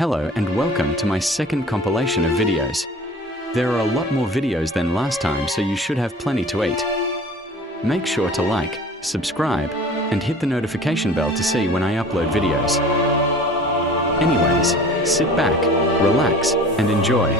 Hello and welcome to my second compilation of videos. There are a lot more videos than last time, so you should have plenty to eat. Make sure to like, subscribe, and hit the notification bell to see when I upload videos. Anyways, sit back, relax, and enjoy.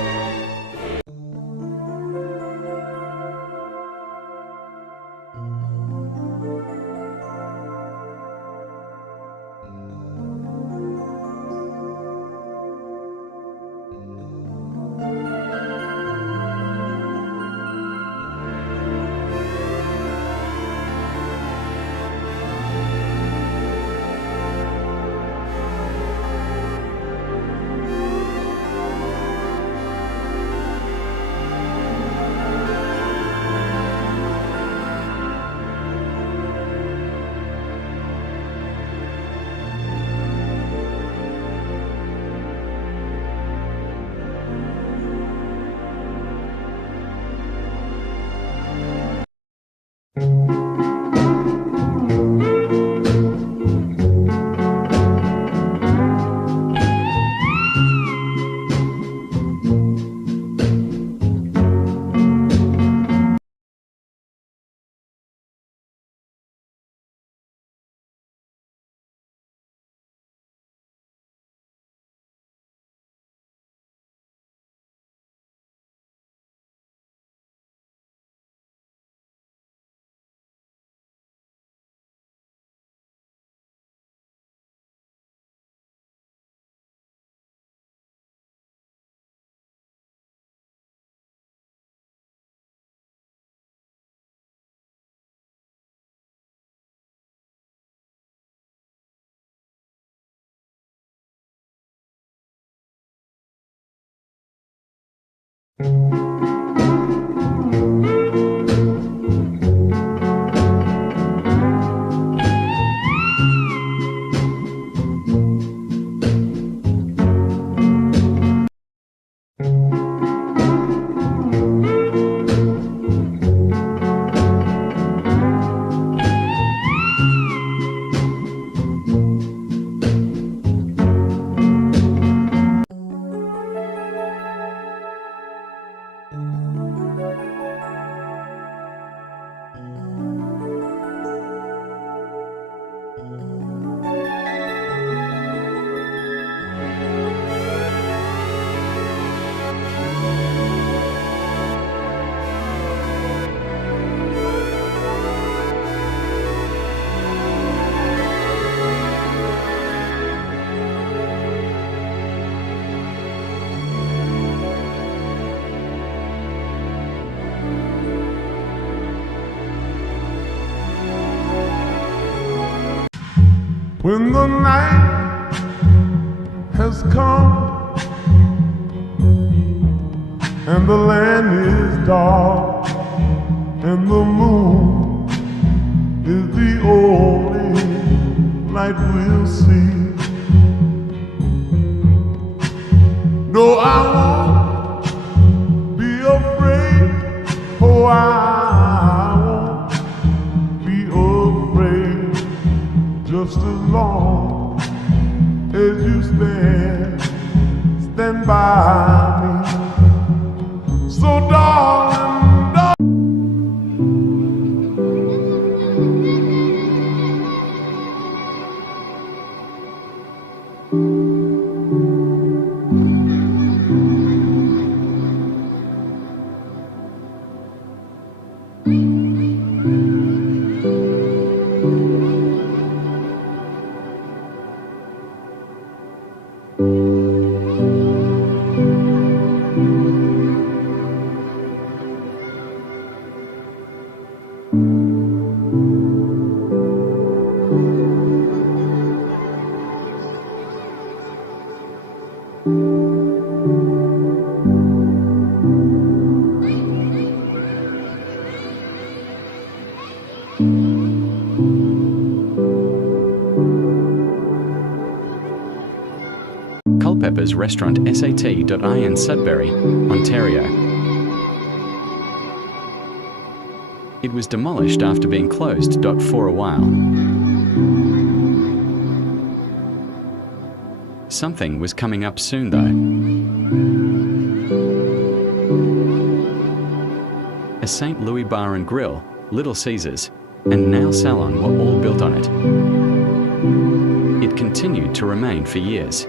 When the night has come and the land is dark and the moon is the only light we'll see, no, I won't be afraid. Oh, I won't be afraid, just as long as you stand by me. So darling, darling. Culpeper's restaurant SAT.in Sudbury, Ontario. It was demolished after being closed for a while. Something was coming up soon though. A St. Louis Bar and Grill, Little Caesars, and nail salon were all built on it. It continued to remain for years.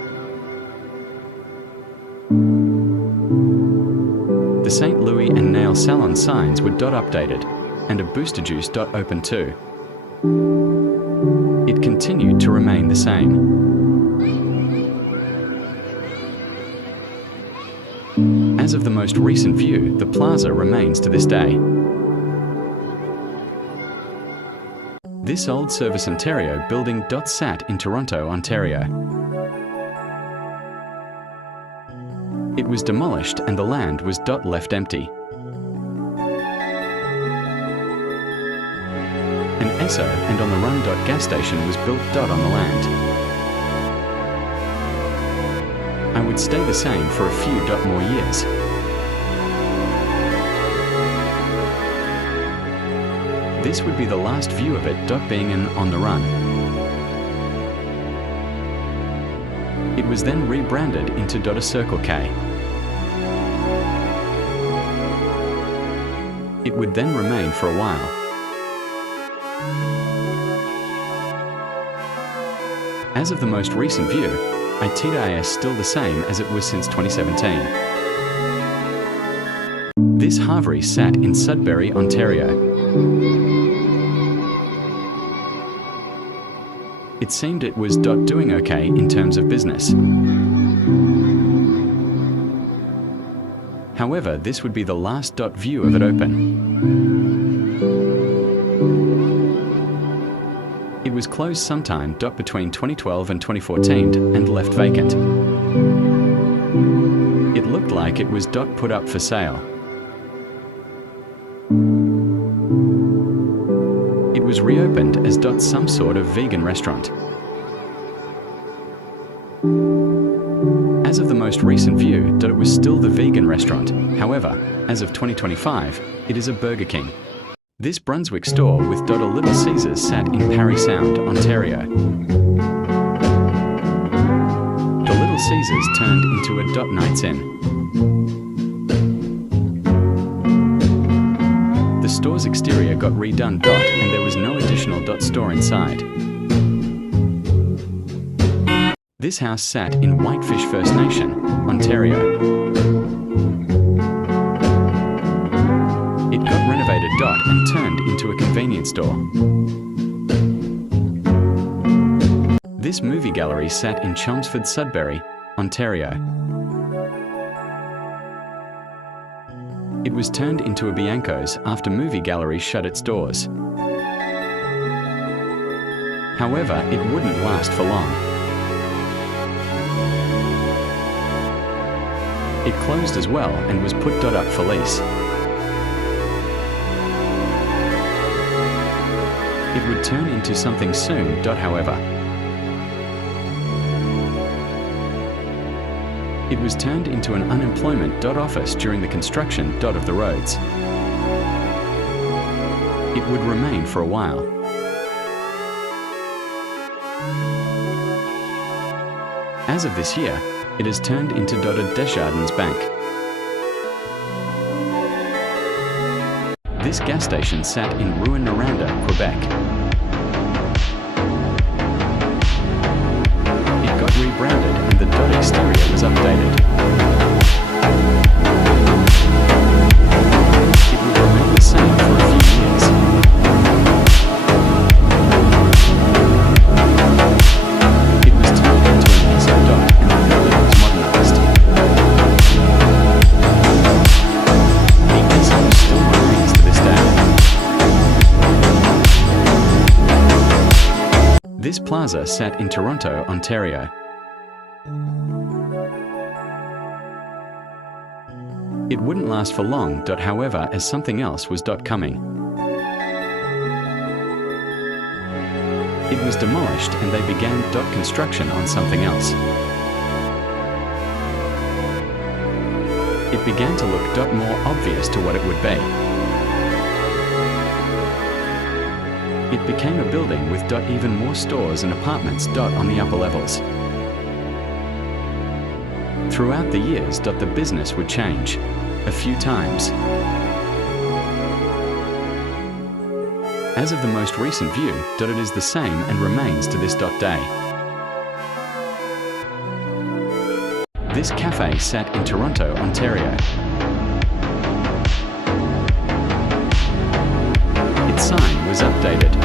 The St. Louis and nail salon signs were updated, and a Booster Juice opened too. It continued to remain the same. As of the most recent view, the plaza remains to this day. This old Service Ontario building sat in Toronto, Ontario. It was demolished and the land was left empty. An Esso and On the Run gas station was built on the land. I would stay the same for a few more years. This would be the last view of it being an On the Run. It was then rebranded into a Circle K. It would then remain for a while. As of the most recent view, is still the same as it was since 2017. This Harvery sat in Sudbury, Ontario. It seemed it was doing okay in terms of business. However, this would be the last view of it open. It was closed sometime between 2012 and 2014 and left vacant. It looked like it was put up for sale. It was reopened as some sort of vegan restaurant. As of the most recent view, it was still the vegan restaurant. However, as of 2025, it is a Burger King. This Brunswick store with a Little Caesars sat in Parry Sound, Ontario. The Little Caesars turned into a Nights Inn. The store's exterior got redone and there was no additional store inside. This house sat in Whitefish First Nation, Ontario. It got renovated and turned into a convenience store. This movie gallery sat in Chelmsford, Sudbury, Ontario. It was turned into a Bianco's after movie gallery shut its doors. However, it wouldn't last for long. It closed as well and was put up for lease. It would turn into something soon, however. It was turned into an unemployment office during the construction of the roads. It would remain for a while. As of this year, it has turned into Desjardins Bank. This gas station sat in Rouyn-Noranda, Quebec. It got rebranded and the exterior was updated. It would remain the same for a few years. It was turned into an Esso and the building was modernized. The Esso still remains to this day. This plaza sat in Toronto, Ontario. It wouldn't last for long, however, as something else was coming. It was demolished and they began construction on something else. It began to look more obvious to what it would be. It became a building with even more stores and apartments on the upper levels. Throughout the years, the business would change a few times. As of the most recent view, it is the same and remains to this day. This cafe sat in Toronto, Ontario. Its sign was updated.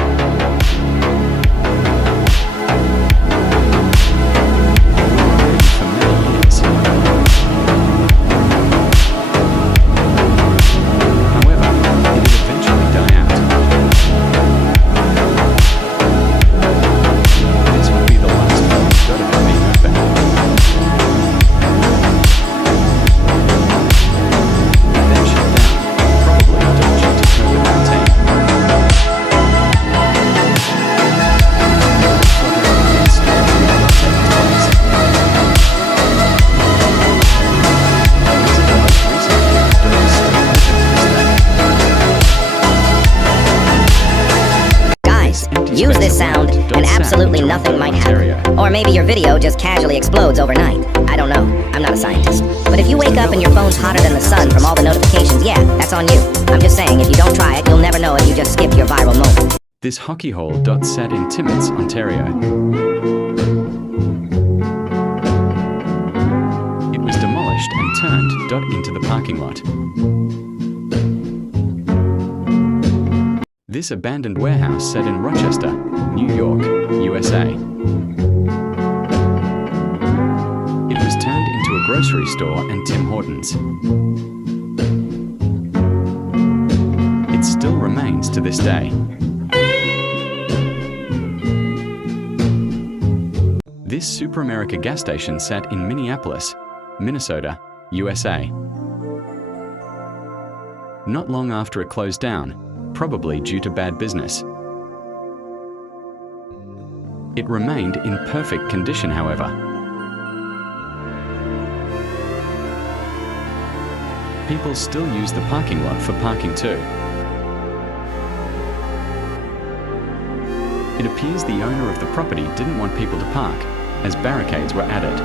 For many years. However, it did eventually die out. This would be the last time it had been opened. It then shut down, probably due to COVID-19. Use this sound and absolutely nothing might happen. Or maybe your video just casually explodes overnight. I don't know. I'm not a scientist. But if you wake up and your phone's hotter than the sun from all the notifications, yeah, that's on you. I'm just saying, if you don't try it, you'll never know if you just skipped your viral moment. This hockey hall sat in Timmins, Ontario. It was demolished and turned into the parking lot. This abandoned warehouse sat in Rochester, New York, USA. It was turned into a grocery store and Tim Hortons. It still remains to this day. This Super America gas station sat in Minneapolis, Minnesota, USA. Not long after it closed down, probably due to bad business. It remained in perfect condition, however. People still use the parking lot for parking too. It appears the owner of the property didn't want people to park, as barricades were added.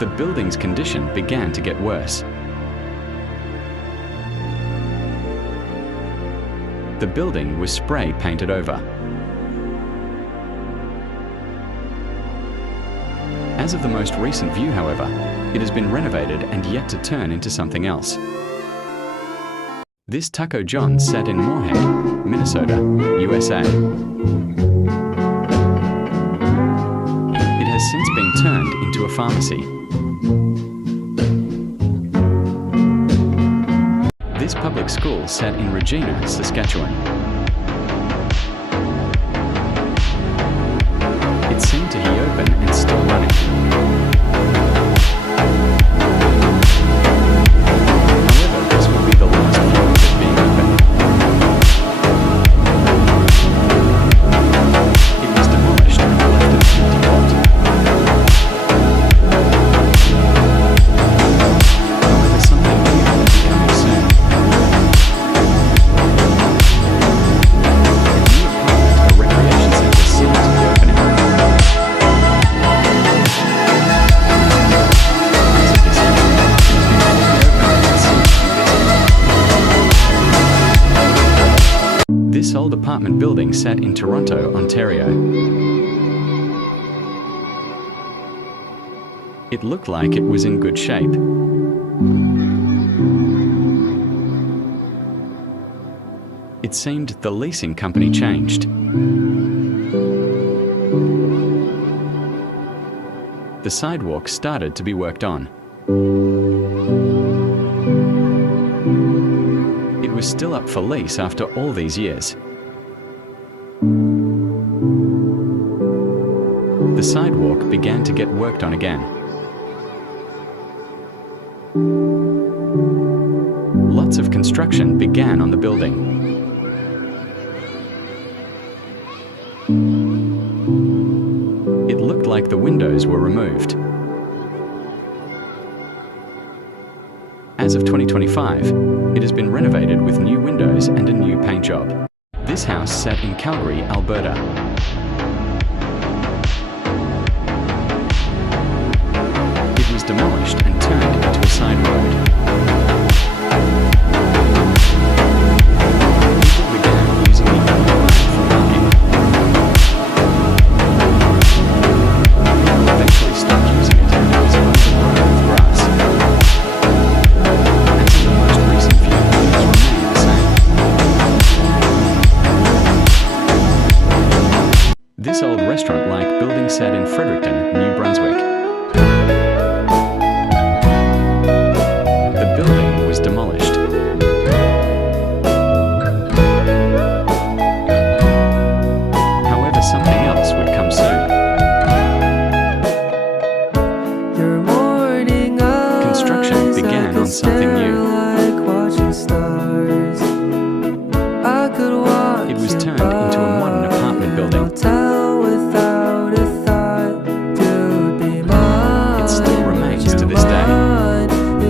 The building's condition began to get worse. The building was spray painted over. As of the most recent view, however, it has been renovated and yet to turn into something else. This Taco John sat in Moorhead, Minnesota, USA. It has since been turned into a pharmacy. This public school sat in Regina, Saskatchewan. It seemed to be open and still running. However, this will be the last view of it being open. It was demolished and left an empty lot. However, something new will be coming soon. This old apartment building sat in Toronto, Ontario. It looked like it was in good shape. It seemed the leasing company changed. The sidewalk started to be worked on. It was still up for lease after all these years. The sidewalk began to get worked on again. Lots of construction began on the building. It looked like the windows were removed. As of 2025, it has been renovated with new windows and a new paint job. This house sat in Calgary, Alberta. something new. Like watching stars. I could walk It was turned into a modern apartment building. Hotel without a thought. You'd be mine. It still remains to this day.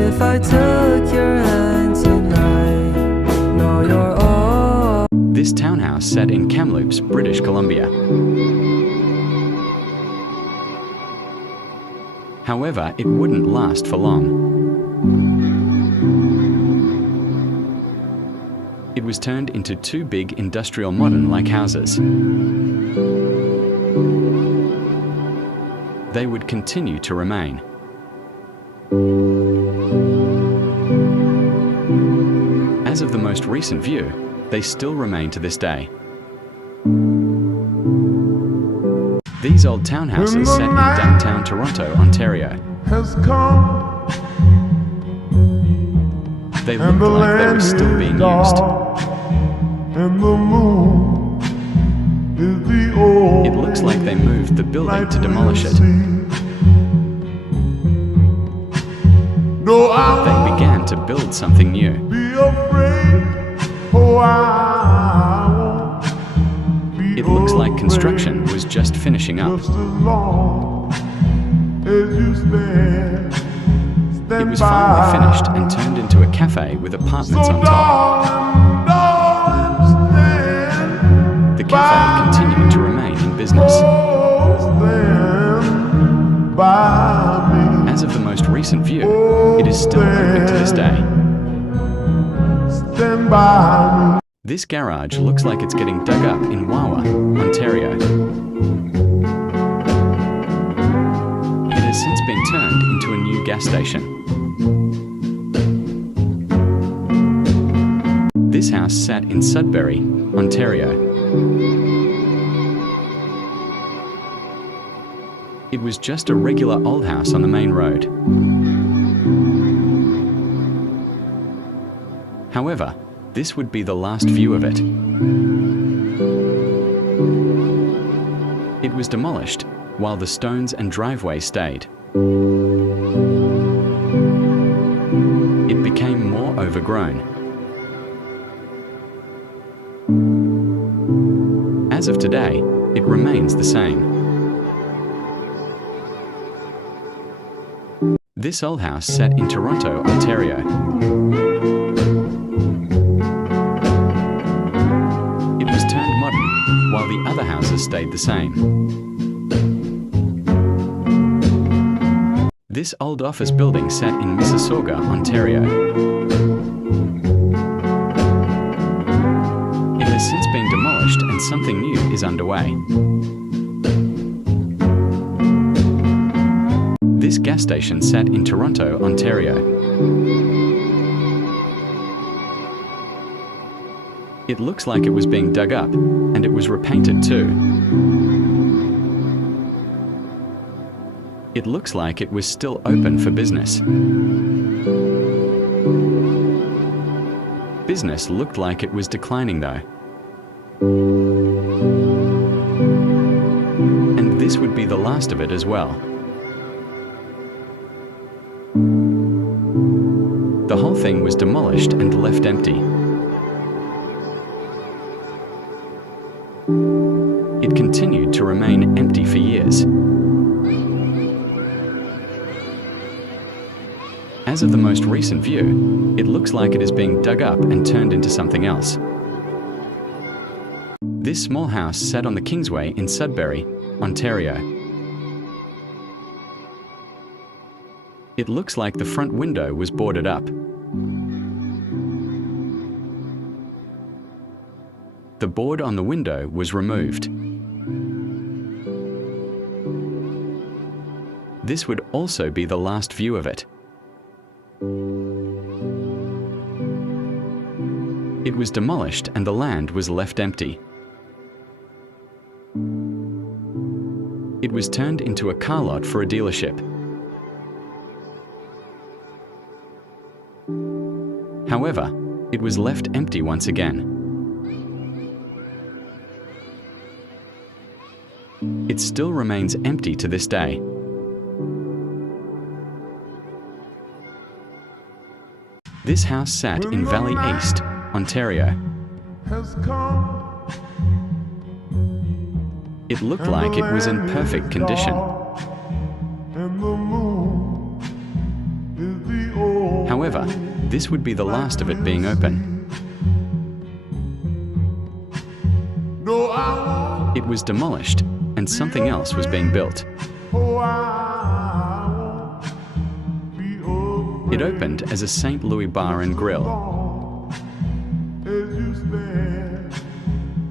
If I took your hand tonight, no, you're all. This townhouse set in Kamloops, British Columbia. However, it wouldn't last for long. It was turned into two big industrial modern-like houses. They would continue to remain. As of the most recent view, they still remain to this day. These old townhouses set in downtown Toronto, Ontario. has come They and looked the like they were land still is being used. dark and the moon is the old. It looks like they moved the building to demolish it. No, I They began to build something new. won't be afraid. Oh, I won't be It looks like afraid. construction was just finishing up. Just as long as you stand It was by. finally finished and turned into a cafe with apartments So on top. darling, stand The cafe continued to remain in business. stand by me. As of the most recent view, it is still open to this day. Stand by me. This garage looks like it's getting dug up in Wawa, Ontario. It has since been turned into a new gas station. This house sat in Sudbury, Ontario. It was just a regular old house on the main road. However, this would be the last view of it. It was demolished while the stones and driveway stayed. It became more overgrown. As of today, it remains the same. This old house sat in Toronto, Ontario. It was turned modern, while the other houses stayed the same. This old office building sat in Mississauga, Ontario. It has since been demolished and something new is underway. This gas station sat in Toronto, Ontario. It looks like it was being dug up, and it was repainted too. It looks like it was still open for business. Business looked like it was declining though. And this would be the last of it as well. The whole thing was demolished and left empty. It continued to remain empty for years. As of the most recent view, it looks like it is being dug up and turned into something else. This small house sat on the Kingsway in Sudbury, Ontario. It looks like the front window was boarded up. The board on the window was removed. This would also be the last view of it. It was demolished and the land was left empty. It was turned into a car lot for a dealership. However, it was left empty once again. It still remains empty to this day. This house sat in Valley East, Ontario. has come. It looked like it was in perfect condition. And the moon is the only However, this would be the last of it being open. No, I won't. It was demolished, and something else was being built. Oh, I won't be afraid. It opened as a St. Louis bar and grill. As you stand.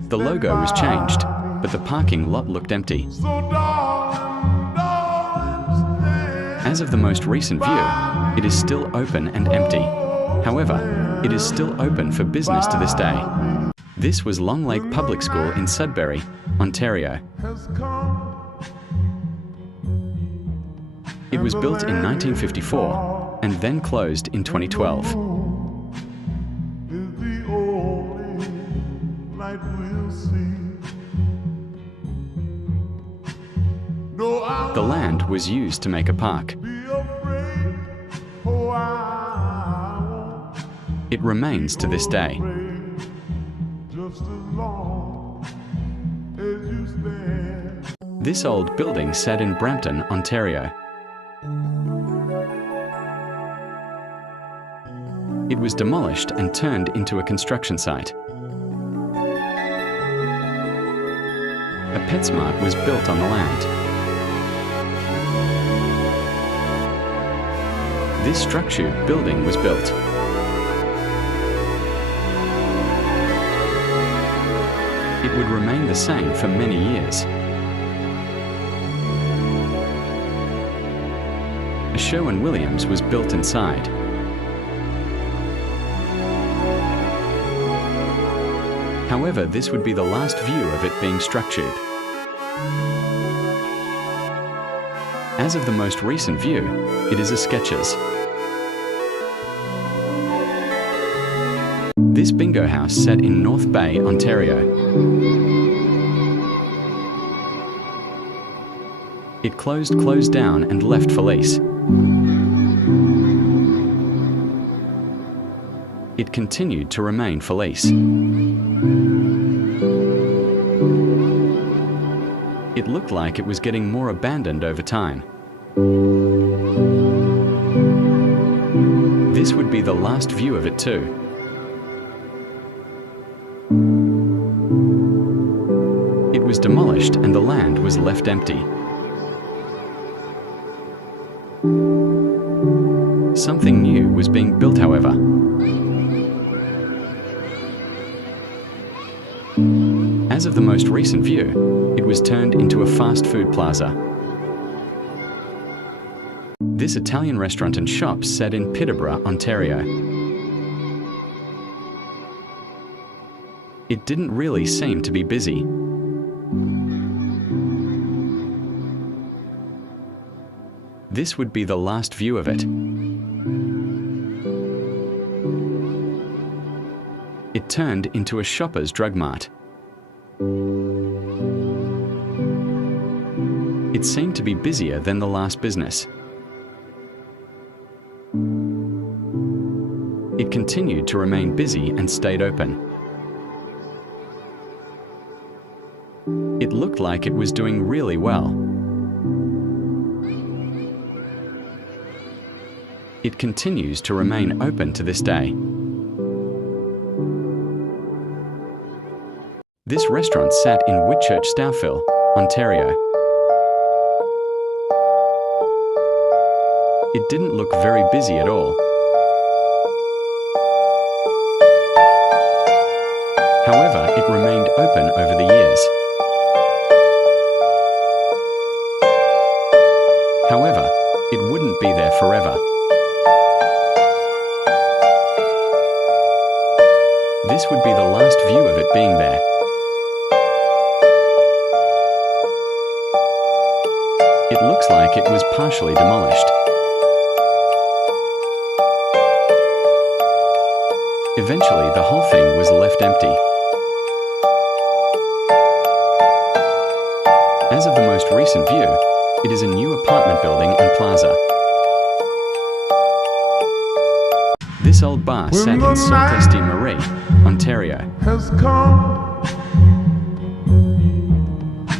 The logo was changed, but the parking lot looked empty. So darling, darling, stand. As of the most recent view, it is still open and empty. However, it is still open for business to this day. This was Long Lake Public School in Sudbury, Ontario. Has come. It was built in 1954 and then closed in 2012. Is the only light we'll see. No, I The land was used to make a park. won't be afraid. Oh, I won't It remains to this day. be afraid. Just as long as you stand. This old building sat in Brampton, Ontario. It was demolished and turned into a construction site. A PetSmart was built on the land. This structured building was built. It would remain the same for many years. A Sherwin-Williams was built inside. However, this would be the last view of it being structured. As of the most recent view, it is a Skechers. This bingo house sat in North Bay, Ontario. It closed down and left for lease. It continued to remain for lease. It looked like it was getting more abandoned over time. This would be the last view of it too. It was demolished and the land was left empty. Something new was being built, however. As of the most recent view, it was turned into a fast food plaza. This Italian restaurant and shop sat in Peterborough, Ontario. It didn't really seem to be busy. This would be the last view of it. It turned into a Shoppers Drug Mart. It seemed to be busier than the last business. It continued to remain busy and stayed open. It looked like it was doing really well. It continues to remain open to this day. This restaurant sat in Whitchurch, Stouffville, Ontario. It didn't look very busy at all. However, it remained open over the years. However, it wouldn't be there forever. This would be the last view of it being there. It looks like it was partially demolished. Eventually, the whole thing was left empty. As of the most recent view, it is a new apartment building and plaza. This old bar sat in Sault Ste. Marie, Ontario. has come.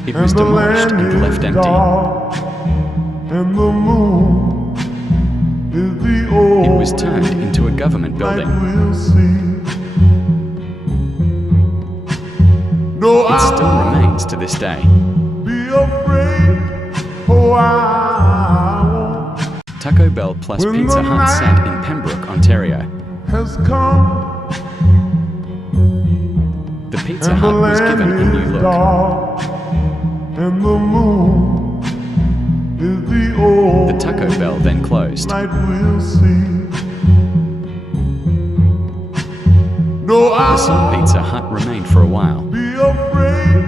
It was demolished and left empty. Dark, and the moon is the old It was turned into a government building. we'll see. No, It still remains to this day. be afraid. Oh, I won't. Taco Bell plus Pizza Hut sat in Pembroke, Ontario. Has come. The Pizza Hut was given a new look. Dark, and the moon is the old The Taco Bell then closed. light we'll see. No, The Salt I Pizza Hut remained for a while. won't be afraid.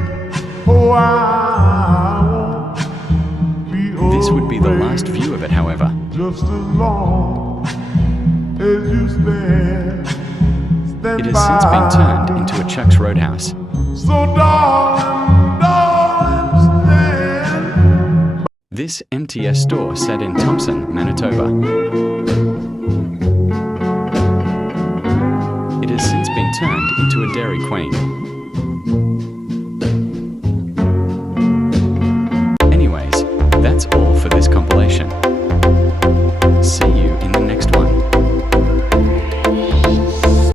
Oh, I won't be This would be the afraid. last view of it, however. Just as long as you stand It has since been turned into a Chuck's Roadhouse. So darling, darling, stand. This MTS store sat in Thompson, Manitoba. It has since been turned into a Dairy Queen.